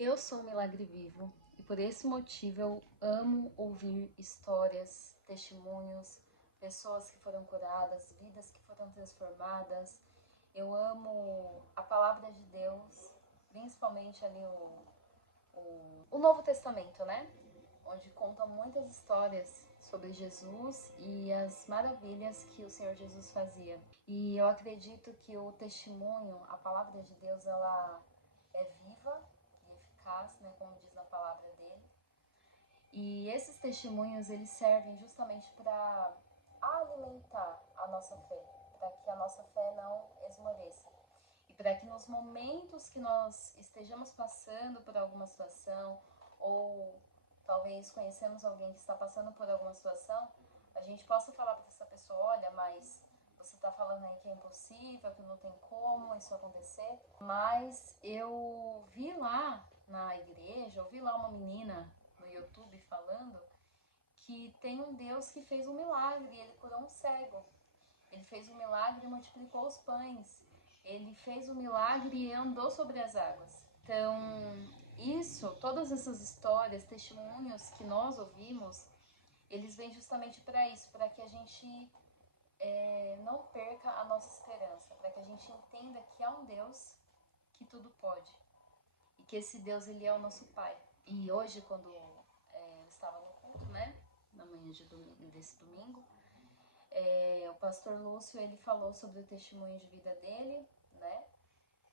Eu sou um milagre vivo e por esse motivo eu amo ouvir histórias, testemunhos, pessoas que foram curadas, vidas que foram transformadas. Eu amo a palavra de Deus, principalmente ali o Novo Testamento, né? Onde conta muitas histórias sobre Jesus e as maravilhas que o Senhor Jesus fazia. E eu acredito que o testemunho, a palavra de Deus, ela é viva e eficaz, né, como diz na palavra dele. E esses testemunhos, eles servem justamente para alimentar a nossa fé, para que a nossa fé não esmoreça. E para que nos momentos que nós estejamos passando por alguma situação, ou talvez conhecemos alguém que está passando por alguma situação, a gente possa falar para essa pessoa, olha, mas você está falando aí que é impossível, que não tem como isso acontecer. Mas eu vi lá na igreja, eu vi lá uma menina no YouTube falando que tem um Deus que fez um milagre, ele curou um cego. Ele fez um milagre e multiplicou os pães. Ele fez um milagre e andou sobre as águas. Então, todas essas histórias, testemunhos que nós ouvimos, eles vêm justamente para isso, para que a gente não perca a nossa esperança, para que a gente entenda que há um Deus que tudo pode e que esse Deus ele é o nosso Pai. E hoje, quando eu estava no culto, né, na manhã desse domingo, o pastor Lúcio ele falou sobre o testemunho de vida dele, né,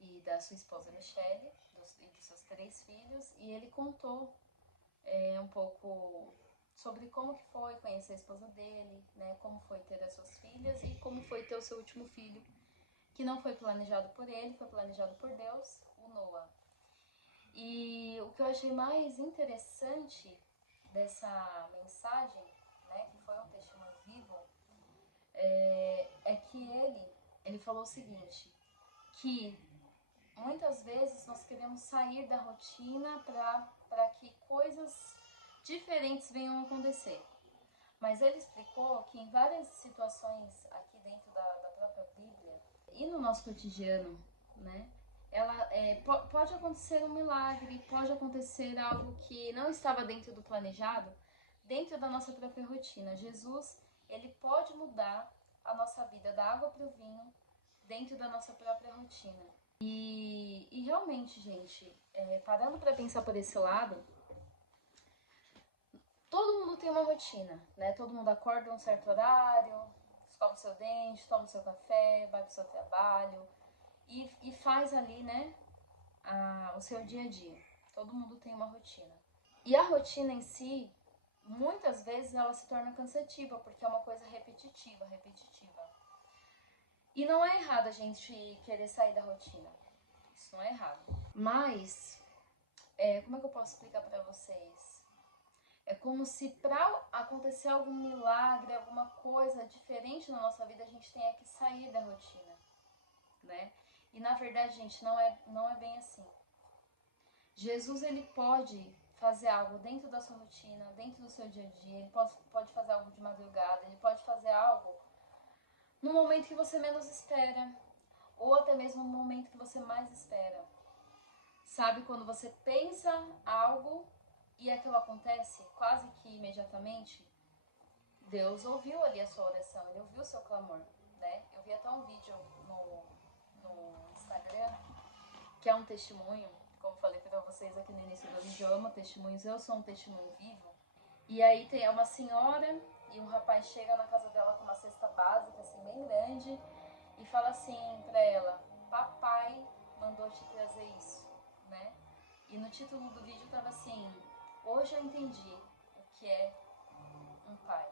e da sua esposa Michele e dos seus 3 filhos, e ele contou um pouco sobre como que foi conhecer a esposa dele, né, como foi ter as suas filhas e como foi ter o seu último filho, que não foi planejado por ele, foi planejado por Deus, o Noah. E o que eu achei mais interessante dessa mensagem, né, que foi um testemunho vivo, é que ele falou o seguinte, que muitas vezes nós queremos sair da rotina para que coisas diferentes venham a acontecer. Mas ele explicou que em várias situações aqui dentro da própria Bíblia e no nosso cotidiano, né, pode acontecer um milagre, pode acontecer algo que não estava dentro do planejado, dentro da nossa própria rotina. Jesus, ele pode mudar a nossa vida da água para o vinho dentro da nossa própria rotina. E realmente, gente, parando para pensar por esse lado, todo mundo tem uma rotina, né? Todo mundo acorda em um certo horário, escova o seu dente, toma o seu café, vai pro seu trabalho e faz ali, né, o seu dia a dia. Todo mundo tem uma rotina. E a rotina em si, muitas vezes ela se torna cansativa, porque é uma coisa repetitiva. E não é errado a gente querer sair da rotina. Isso não é errado. Mas, como é que eu posso explicar para vocês? É como se para acontecer algum milagre, alguma coisa diferente na nossa vida, a gente tenha que sair da rotina, né? E na verdade, gente, não é bem assim. Jesus, ele pode fazer algo dentro da sua rotina, dentro do seu dia a dia, ele pode fazer algo de madrugada, ele pode fazer algo no momento que você menos espera, ou até mesmo no momento que você mais espera. Sabe quando você pensa algo e aquilo acontece quase que imediatamente? Deus ouviu ali a sua oração, ele ouviu o seu clamor, né? Eu vi até um vídeo no Instagram, que é um testemunho, como falei para vocês aqui no início do vídeo, eu amo testemunhos, eu sou um testemunho vivo. E aí tem uma senhora e um rapaz chega na casa dela com uma cesta básica, assim, bem grande, e fala assim pra ela, papai mandou te trazer isso, né? E no título do vídeo tava assim, hoje eu entendi o que é um pai,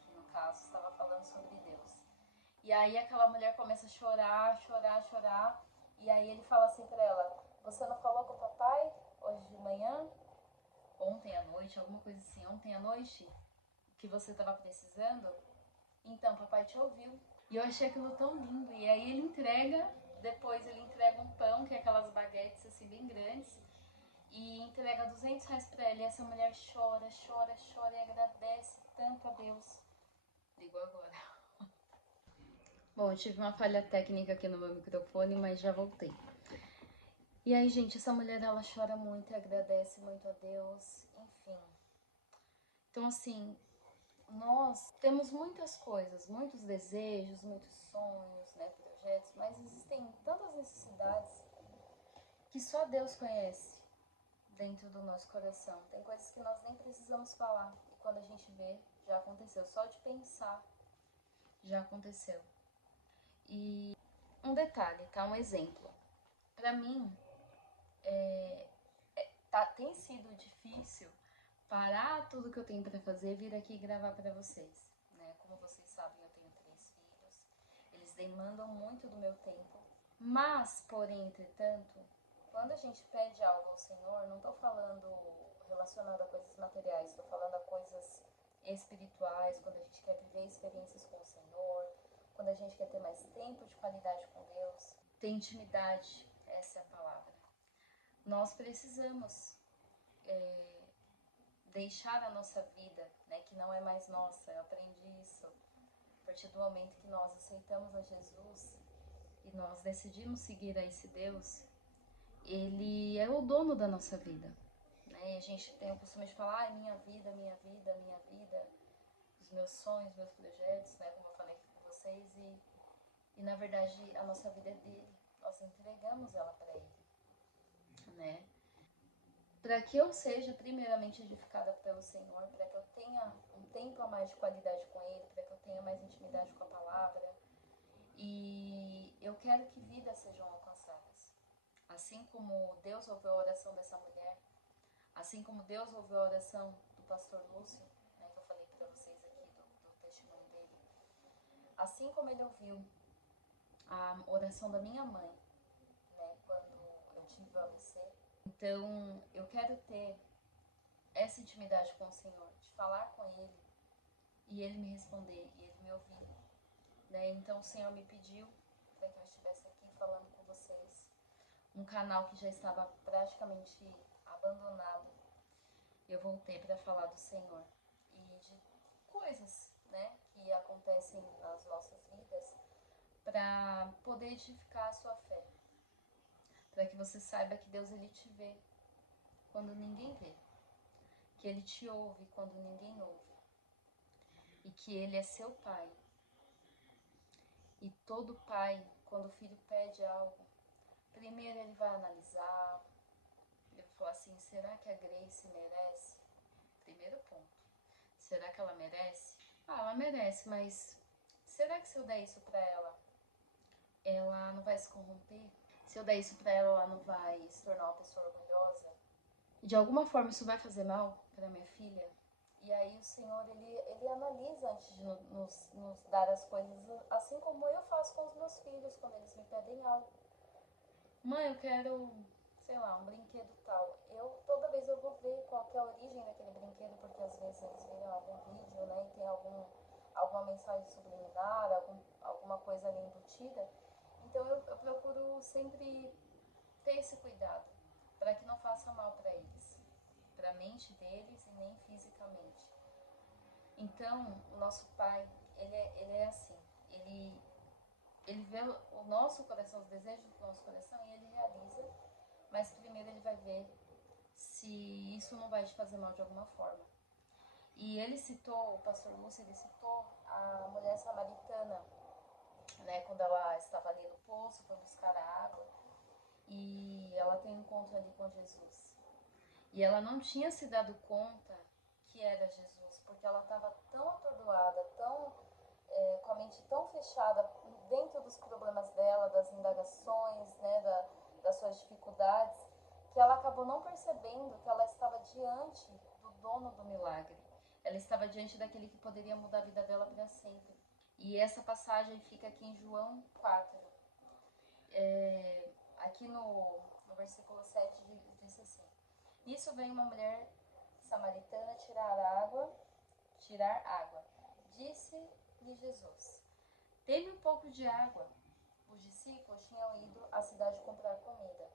que no caso estava falando sobre Deus. E aí aquela mulher começa a chorar, e aí ele fala assim pra ela, você não falou com o papai hoje de manhã? Ontem à noite, alguma coisa assim, ontem à noite, que você estava precisando? Então, papai te ouviu. E eu achei aquilo tão lindo. E aí depois ele entrega um pão, que é aquelas baguetes assim bem grandes, e entrega R$ 200 pra ela. E essa mulher chora e agradece tanto a Deus. Ligou agora. Bom, eu tive uma falha técnica aqui no meu microfone, mas já voltei. E aí, gente, essa mulher, ela chora muito e agradece muito a Deus, enfim. Então, assim, nós temos muitas coisas, muitos desejos, muitos sonhos, né, projetos, mas existem tantas necessidades que só Deus conhece dentro do nosso coração. Tem coisas que nós nem precisamos falar e quando a gente vê, já aconteceu. Só de pensar, já aconteceu. E um detalhe, tá? Um exemplo. Pra mim, tem sido difícil parar tudo que eu tenho para fazer e vir aqui gravar para vocês, né? Como vocês sabem, eu tenho 3 filhos. Eles demandam muito do meu tempo. Mas, porém, entretanto, quando a gente pede algo ao Senhor, não estou falando relacionado a coisas materiais, estou falando a coisas espirituais, quando a gente quer viver experiências com o Senhor, quando a gente quer ter mais tempo de qualidade com Deus, ter intimidade, essa é a palavra. Nós precisamos deixar a nossa vida, né, que não é mais nossa. Eu aprendi isso a partir do momento que nós aceitamos a Jesus e nós decidimos seguir a esse Deus. Ele é o dono da nossa vida, né? E a gente tem o costume de falar, minha vida, minha vida, minha vida, os meus sonhos, meus projetos, né, como eu falei aqui com vocês, e na verdade a nossa vida é dele. Nós entregamos ela para ele, né? Para que eu seja primeiramente edificada pelo Senhor, para que eu tenha um tempo a mais de qualidade com Ele, para que eu tenha mais intimidade com a palavra. E eu quero que vidas sejam alcançadas. Assim como Deus ouviu a oração dessa mulher, assim como Deus ouviu a oração do pastor Lúcio, né, que eu falei para vocês aqui do testemunho dele, assim como ele ouviu a oração da minha mãe, né, quando eu tive o AVC. Então, eu quero ter essa intimidade com o Senhor, de falar com Ele e Ele me responder e Ele me ouvir, né? Então o Senhor me pediu para que eu estivesse aqui falando com vocês, um canal que já estava praticamente abandonado. Eu voltei para falar do Senhor e de coisas, né, que acontecem nas nossas vidas para poder edificar a sua fé, para que você saiba que Deus ele te vê quando ninguém vê, que Ele te ouve quando ninguém ouve e que Ele é seu Pai. E todo pai, quando o filho pede algo, primeiro ele vai analisar, ele vai falar assim, será que a Grace merece? Primeiro ponto. Será que ela merece? Ah, ela merece, mas será que se eu der isso pra ela, ela não vai se corromper? Se eu der isso pra ela, ela não vai se tornar uma pessoa orgulhosa? De alguma forma isso vai fazer mal pra minha filha? E aí o Senhor, ele analisa antes de nos dar as coisas, assim como eu faço com os meus filhos, quando eles me pedem algo. Mãe, eu quero, sei lá, um brinquedo tal. Toda vez eu vou ver qual que é a origem daquele brinquedo, porque às vezes eles viram algum vídeo, né, e tem alguma mensagem subliminar, alguma coisa ali embutida. Então eu procuro sempre ter esse cuidado, para que não faça mal para eles, para a mente deles e nem fisicamente. Então, o nosso Pai, ele é assim, ele vê o nosso coração, os desejos do nosso coração e ele realiza, mas primeiro ele vai ver se isso não vai te fazer mal de alguma forma. E ele citou, o pastor Lúcio, ele citou a mulher samaritana, né, quando ela estava ali no poço, foi buscar a água e ela tem um encontro ali com Jesus. E ela não tinha se dado conta que era Jesus, porque ela estava tão atordoada, com a mente tão fechada dentro dos problemas dela, das indagações, né, das suas dificuldades, que ela acabou não percebendo que ela estava diante do dono do milagre. Ela estava diante daquele que poderia mudar a vida dela para sempre. E essa passagem fica aqui em João 4. Aqui no versículo 7 diz assim: Nisso veio uma mulher samaritana tirar água. Disse-lhe Jesus: Dê-me um pouco de água. Os discípulos tinham ido à cidade comprar comida.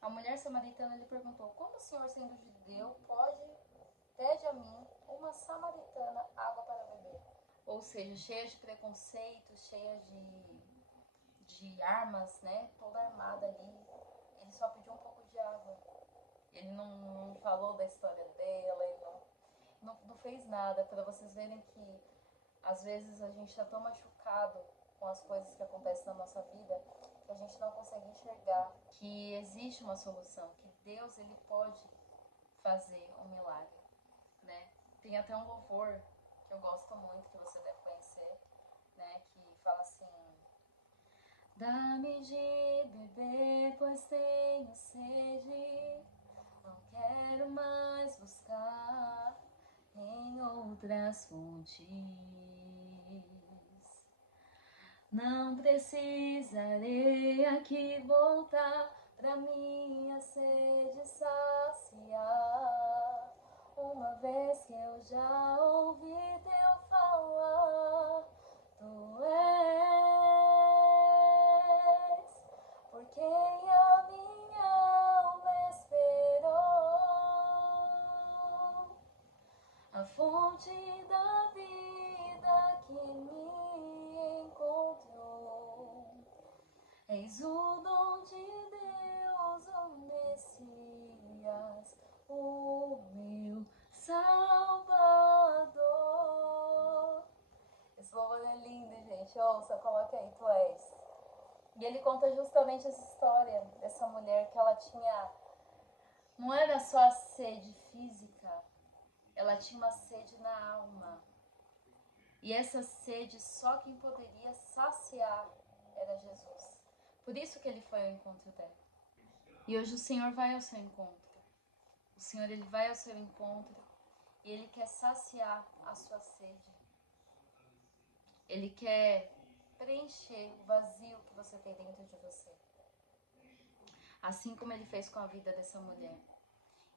A mulher samaritana lhe perguntou: Como o senhor, sendo judeu, pede a mim, uma samaritana, água para beber? Ou seja, cheia de preconceitos, cheia de armas, né? Toda armada ali. ele só pediu um pouco de água. Ele não falou da história dela, ele não fez nada, para vocês verem que às vezes a gente está tão machucado com as coisas que acontecem na nossa vida que a gente não consegue enxergar que existe uma solução, que Deus ele pode fazer um milagre, né? Tem até um louvor que eu gosto muito, que você deve conhecer, né? Que fala assim: dá-me de beber, pois tenho sede, não quero mais buscar em outras fontes. Não precisarei aqui voltar pra minha sede saciar, uma vez que eu já ouvi teu falar. Tu és por quem a minha alma esperou, a fonte da vida que me encontrou. Eis o dom de Deus, o Messias, o meu Salvador. Esse louvor é lindo, gente. Ouça, coloca aí, tu és. E ele conta justamente essa história dessa mulher que ela tinha, não era só a sede física, ela tinha uma sede na alma. E essa sede só quem poderia saciar era Jesus. Por isso que ele foi ao encontro dela. E hoje o Senhor vai ao seu encontro. O Senhor ele vai ao seu encontro e ele quer saciar a sua sede. Ele quer preencher o vazio que você tem dentro de você. Assim como ele fez com a vida dessa mulher.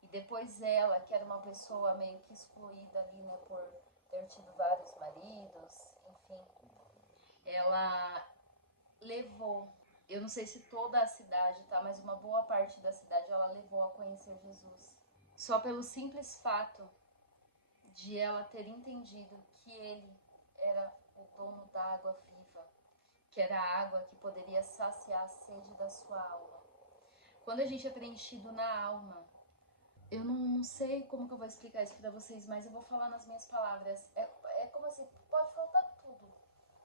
E depois ela, que era uma pessoa meio que excluída ali, né, por ter tido vários maridos, enfim, ela levou, eu não sei se toda a cidade, tá, mas uma boa parte da cidade ela levou a conhecer Jesus. Só pelo simples fato de ela ter entendido que ele era o dono da água viva, que era a água que poderia saciar a sede da sua alma. Quando a gente é preenchido na alma, eu não sei como que eu vou explicar isso para vocês, mas eu vou falar nas minhas palavras. É como assim, pode faltar tudo.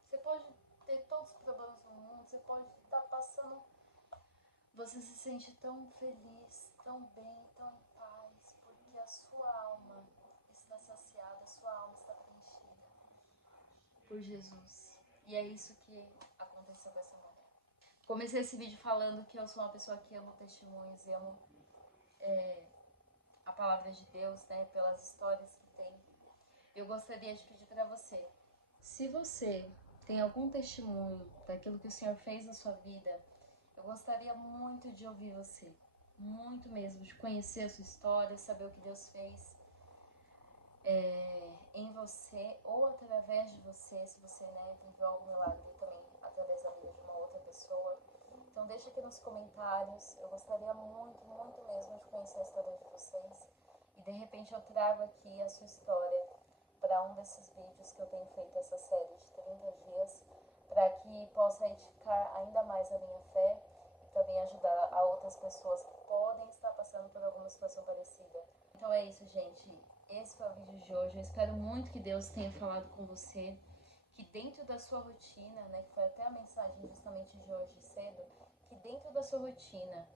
Você pode ter todos os problemas do mundo, você pode estar passando... Você se sente tão feliz, tão bem, tão em paz, porque a sua alma está saciada, a sua alma está preenchida por Jesus. E é isso que aconteceu com essa mulher. Comecei esse vídeo falando que eu sou uma pessoa que amo testemunhos e amo a palavra de Deus, né, pelas histórias que tem. Eu gostaria de pedir para você, se você tem algum testemunho daquilo que o Senhor fez na sua vida, eu gostaria muito de ouvir você, muito mesmo, de conhecer a sua história, saber o que Deus fez em você ou através de você, se você, né, viveu algum milagre também através da vida de uma outra pessoa. Então deixa aqui nos comentários, eu gostaria muito, muito mesmo de conhecer a história de vocês. E de repente eu trago aqui a sua história para um desses vídeos que eu tenho feito essa série de 30 dias, para que possa edificar ainda mais a minha fé e também ajudar a outras pessoas que podem estar passando por alguma situação parecida. Então é isso, gente. Esse foi o vídeo de hoje. Eu espero muito que Deus tenha falado com você, que dentro da sua rotina, né, que foi até a mensagem justamente de hoje cedo, que dentro da sua rotina,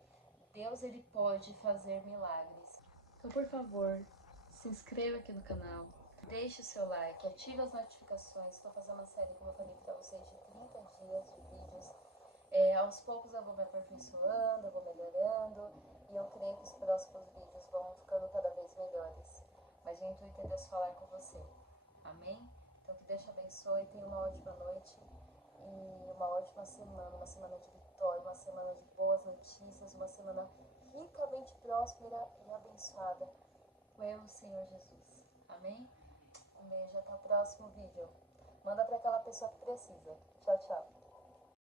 Deus ele pode fazer milagres. Então, por favor, se inscreva aqui no canal, deixe o seu like, ative as notificações. Estou fazendo uma série, como eu falei para vocês, de 30 dias de vídeos. Aos poucos eu vou me aperfeiçoando, eu vou melhorando, e eu creio que os próximos vídeos vão ficando cada vez melhores. Mas o intuito é Deus falar com você. Amém? Então que Deus te abençoe, tenha uma ótima noite e uma ótima semana, uma semana de vitória, uma semana de boas notícias, uma semana ricamente próspera e abençoada pelo Senhor Jesus. Amém? Um beijo, até o próximo vídeo. Manda para aquela pessoa que precisa. Tchau, tchau.